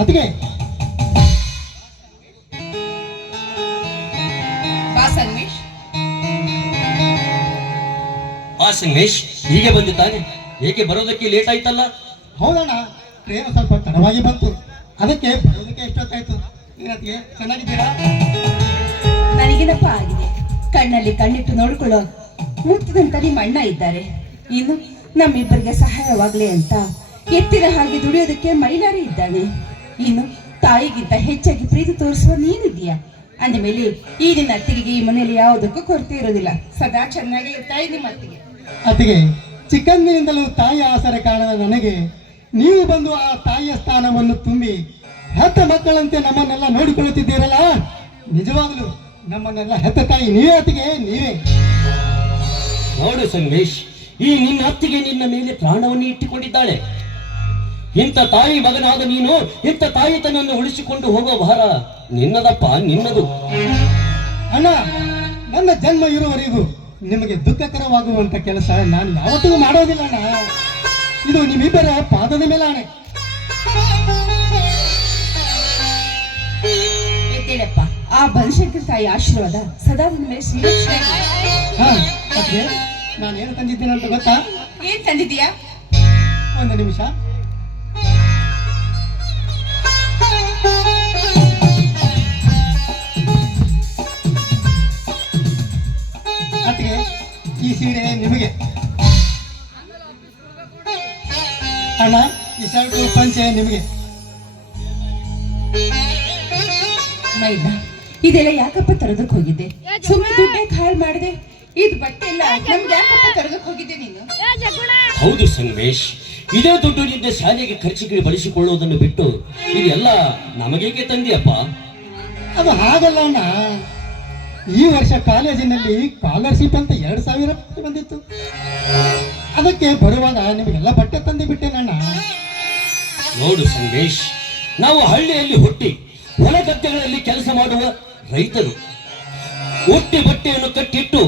ಅದಕ್ಕೆ ಸಂಗಮೇಶ್ ಹೀಗೆ ಬಂದಿದ್ದಾನೆ, ಏಕೆ ಬರೋದಕ್ಕೆ ಲೇಟ್ ಆಯ್ತಲ್ಲ? ಹೌದಣ್ಣ, ಟ್ರೈನ್ ಸ್ವಲ್ಪ ತಡವಾಗಿ ಬಂತು, ಅದಕ್ಕೆ ಬರೋದಕ್ಕೆ ಎಷ್ಟೊತ್ತಾಯ್ತು. ಏನತ್ತಿಗೆ ಚೆನ್ನಾಗಿದ್ದೀರಾ? ನನಗೇನಪ್ಪ ಆಗಿದೆ, ಕಣ್ಣಲ್ಲಿ ಕಣ್ಣಿಟ್ಟು ನೋಡಿಕೊಳ್ಳೋ ಮುತ್ತಿದಂತ ನಿಮ್ಮ ಅಣ್ಣ ಇದ್ದಾರೆ. ಇನ್ನು ನಮ್ಮಿಬ್ಬರಿಗೆ ಸಹಾಯವಾಗ್ಲಿ ಅಂತ ಎತ್ತಿನ ಹಾಗೆ ದುಡಿಯೋದಕ್ಕೆ ಮೈಲಾರಿ ಇದ್ದಾನೆ. ಇನ್ನು ತಾಯಿಗಿಂತ ಹೆಚ್ಚಾಗಿ ಪ್ರೀತಿ ತೋರಿಸುವ ನೀನಿದೀಯಾ ಅಂದಮೇಲೆ ಈ ನಿನ್ನ ಅತ್ತಿಗೆಗೆ ಈ ಮನೆಯಲ್ಲಿ ಯಾವುದಕ್ಕೂ ಕೊರತೆ ಇರೋದಿಲ್ಲ. ಸದಾ ಚೆನ್ನಾಗಿ ಇರ್ತಾಯಿ ನಿಮ್ಮ ಅತ್ತಿಗೆ. ಅತ್ತಿಗೆ, ಚಿಕ್ಕಂದಿನಿಂದಲೂ ತಾಯಿಯ ಆಸರೆ ಕಾಣದ ನನಗೆ ನೀವು ಬಂದು ಆ ತಾಯಿಯ ಸ್ಥಾನವನ್ನು ತುಂಬಿ ಹೆತ್ತ ಮಕ್ಕಳಂತೆ ನಮ್ಮನ್ನೆಲ್ಲ ನೋಡಿಕೊಳ್ಳುತ್ತಿದ್ದೀರಲ್ಲ, ನಿಜವಾಗಲೂ ನಮ್ಮನ್ನೆಲ್ಲ ಹೆತ್ತ ತಾಯಿ ನೀವೇ ಅತ್ತಿಗೆ, ನೀವೇ. ನೋಡು ಸಂಗಮೇಶ್, ಈ ನಿನ್ನ ಅತ್ತಿಗೆ ನಿನ್ನ ಮೇಲೆ ಪ್ರಾಣವನ್ನು ಇಟ್ಟುಕೊಂಡಿದ್ದಾಳೆ. ಇಂಥ ತಾಯಿ ಮಗನಾದ ನೀನು ಇಂಥ ತಾಯಿತನನ್ನು ಉಳಿಸಿಕೊಂಡು ಹೋಗೋ ಭಾರ ನಿನ್ನದಪ್ಪ, ನಿನ್ನದು. ಅಣ್ಣ, ನನ್ನ ಜನ್ಮ ಇರುವವರೆಗೂ ನಿಮಗೆ ದುಃಖಕರವಾಗುವಂತ ಕೆಲಸ ನಾನು ಯಾವತ್ತಿಗೂ ಮಾಡೋದಿಲ್ಲ ಅಣ್ಣ. ಇದು ನಿಮ್ಮಿಬ್ಬರ ಪಾದದ ಮೇಲೆ ಆಣೆ. ಎದ್ದೇಳಪ್ಪ, ಆ ಬನಶಂಕರ ತಾಯಿ ಆಶೀರ್ವಾದ ಸದಾ ನಿನ್ನ ಮೇಲೆ ಶ್ರೀಲಕ್ಷ್ಮಿ. ಹಾ, ಅತ್ತಿಗೆ, ನಾನು ಏನು ತಂದಿದ್ದೇನೆ ಅಂತ ಗೊತ್ತಾ? ಏನ್ ತಂದಿದ್ದೀಯಾ? ಒಂದು ನಿಮಿಷ. ಅತ್ತಿಗೆ, ಈ ಸೀರೆ ನಿಮಗೆ. ಅಣ್ಣ, ಈ ಶರ್ಟು ಪಂಚೆ ನಿಮಗೆ. ಮೈದ, ಇದೆಲ್ಲ ಯಾಕಪ್ಪ ತರೋದಕ್ಕೆ ಹೋಗಿದ್ದೆ? ಸುಮ್ಮನೆ ದುಡ್ಡೇ ಹಾಳು ಮಾಡಿದೆ. ಇದು ಬಟ್ಟೆ ಎಲ್ಲ ನಮ್ಗೆ ಯಾಕಪ್ಪ ತರೋದಕ್ಕೆ ಹೋಗಿದ್ದೆ ನೀನು? ಹೌದು ಸಂಗಮೇಶ್, ಇದೇ ದುಡ್ಡು ನಿನ್ನ ಶಾಲೆಗೆ ಖರ್ಚಿಗೆ ಬಳಸಿಕೊಳ್ಳುವುದನ್ನು ಬಿಟ್ಟು ಇದೆಲ್ಲ ನಮಗೇಕೆ ತಂದಿಯಪ್ಪ? ಅದು ಹಾಗಲ್ಲ ಅಣ್ಣ, ಈ ವರ್ಷ ಕಾಲೇಜಿನಲ್ಲಿ ಸ್ಕಾಲರ್ಶಿಪ್ ಅಂತ 2,000 ರೂಪಾಯಿ ಬಂದಿತ್ತು. ಅದಕ್ಕೆ ಬರುವಾಗ ನಿಮಗೆಲ್ಲ ಬಟ್ಟೆ ತಂದು ಬಿಟ್ಟೇನಣ್ಣ. ನೋಡು ಸಂಗಮೇಶ್, ನಾವು ಹಳ್ಳಿಯಲ್ಲಿ ಹುಟ್ಟಿ ಹೊಲ ಗದ್ದೆಗಳಲ್ಲಿ ಕೆಲಸ ಮಾಡುವ ರೈತರು. ಹುಟ್ಟಿ ಬಟ್ಟೆಯನ್ನು ಕಟ್ಟಿಟ್ಟು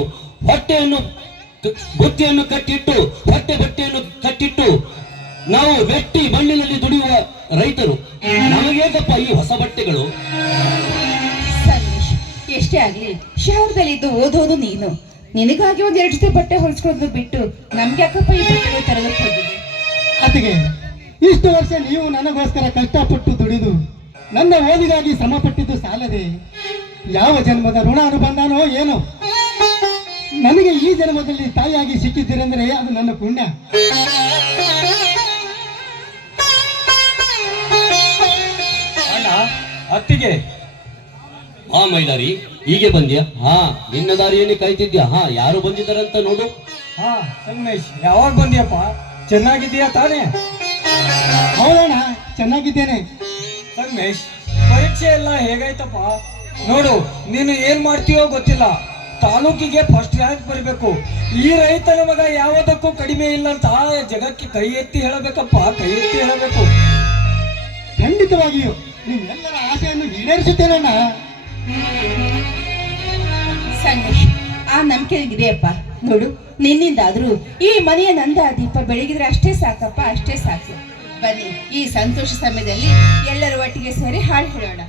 ಬುತ್ತಿಯನ್ನು ಕಟ್ಟಿಟ್ಟು ಬಟ್ಟೆಯನ್ನು ಕಟ್ಟಿಟ್ಟು ನಾವು ವೆಟ್ಟಿ ಮಣ್ಣಿನಲ್ಲಿ ದುಡಿಯುವ ರೈತರು. ನಮಗೇಗಪ್ಪ ಈ ಹೊಸ ಬಟ್ಟೆಗಳು? ಸಂದೇಶ್, ಎಷ್ಟೇ ಆಗ್ಲಿ ಶಹರದಲ್ಲಿದ್ದು ಓದೋದು ನೀನು. ನಿನಗಾಗಿ ಒಂದ್ 2 ಜೊತೆ ಬಟ್ಟೆ ಹೊಲಿಸ್ಕೊಳ್ಳೋದು ಬಿಟ್ಟು ನಮ್ಗೆ ಯಾಕಪ್ಪ ಈ ಬಟ್ಟೆಗಳು ತರೋದಕ್ಕೆ ಹೋಗಿದ್ದೆ? ಅದಕ್ಕೆ ಇಷ್ಟು ವರ್ಷ ನೀವು ನನಗೋಸ್ಕರ ಕಷ್ಟಪಟ್ಟು ದುಡಿದು ನನ್ನ ಓದಿಗಾಗಿ ಶ್ರಮ ಪಟ್ಟಿದ್ದು ಸಾಲದೆ ಯಾವ ಜನ್ಮದ ಋಣ ಅನುಬಂಧನೋ ಏನೋ, ನನಗೆ ಈ ಜನ್ಮದಲ್ಲಿ ತಾಯಿಯಾಗಿ ಸಿಕ್ಕಿದ್ದೀರೆಂದರೆ ಅದು ನನ್ನ ಪುಣ್ಯ. ಅಣ್ಣ, ಅತ್ತಿಗೆ. ಹಾ ಮೈಲಾರಿ, ಹೀಗೆ ಬಂದ್ಯಾ? ಹಾ, ನಿನ್ನ ದಾರಿಯನ್ನೇ ಕಾಯ್ತಿದ್ಯಾ? ಹಾ, ಯಾರು ಬಂದಿದ್ದಾರಂತ ನೋಡು. ಹಾ ಸಂಗಮೇಶ್, ಯಾವಾಗ ಬಂದಿಯಪ್ಪ? ಚೆನ್ನಾಗಿದ್ದೀಯಾ ತಾನೇ? ಹೌದಣ್ಣ, ಚೆನ್ನಾಗಿದ್ದೇನೆ. ಸಂಗಮೇಶ್, ಪರೀಕ್ಷೆ ಎಲ್ಲ ಹೇಗಾಯ್ತಪ್ಪ? ನೋಡು, ನೀನು ಏನ್ ಮಾಡ್ತೀಯೋ ಗೊತ್ತಿಲ್ಲ, ತಾಲೂಕಿಗೆ ಫಸ್ಟ್ ರ್ಯಾಂಕ್ ಬರಬೇಕು. ಈ ರೈತನ ಮಗ ಯಾವುದಕ್ಕೂ ಕಡಿಮೆ ಇಲ್ಲ ಅಂತ ಜಗಕ್ಕೆ ಕೈ ಎತ್ತಿ ಹೇಳಬೇಕಪ್ಪ, ಕೈ ಎತ್ತಿ ಹೇಳಬೇಕು. ಖಂಡಿತವಾಗಿಯೂ ನಿಮ್ಮೆಲ್ಲರ ಆಸೆಯನ್ನು ಈಡೇರಿಸುತ್ತೇನಣ್ಣ. ಸಂದೇಶ್, ಆ ನಂಬಿಕೆ ಇದೆಯಪ್ಪ. ನೋಡು, ನಿನ್ನಿಂದಾದ್ರೂ ಈ ಮನೆಯ ನಂದ ದೀಪ ಬೆಳಗಿದ್ರೆ ಅಷ್ಟೇ ಸಾಕಪ್ಪ, ಅಷ್ಟೇ ಸಾಕು. ಬನ್ನಿ, ಈ ಸಂತೋಷ ಸಮಯದಲ್ಲಿ ಎಲ್ಲರೂ ಒಟ್ಟಿಗೆ ಸೇರಿ ಹಾಡು ಹೇಳೋಣ.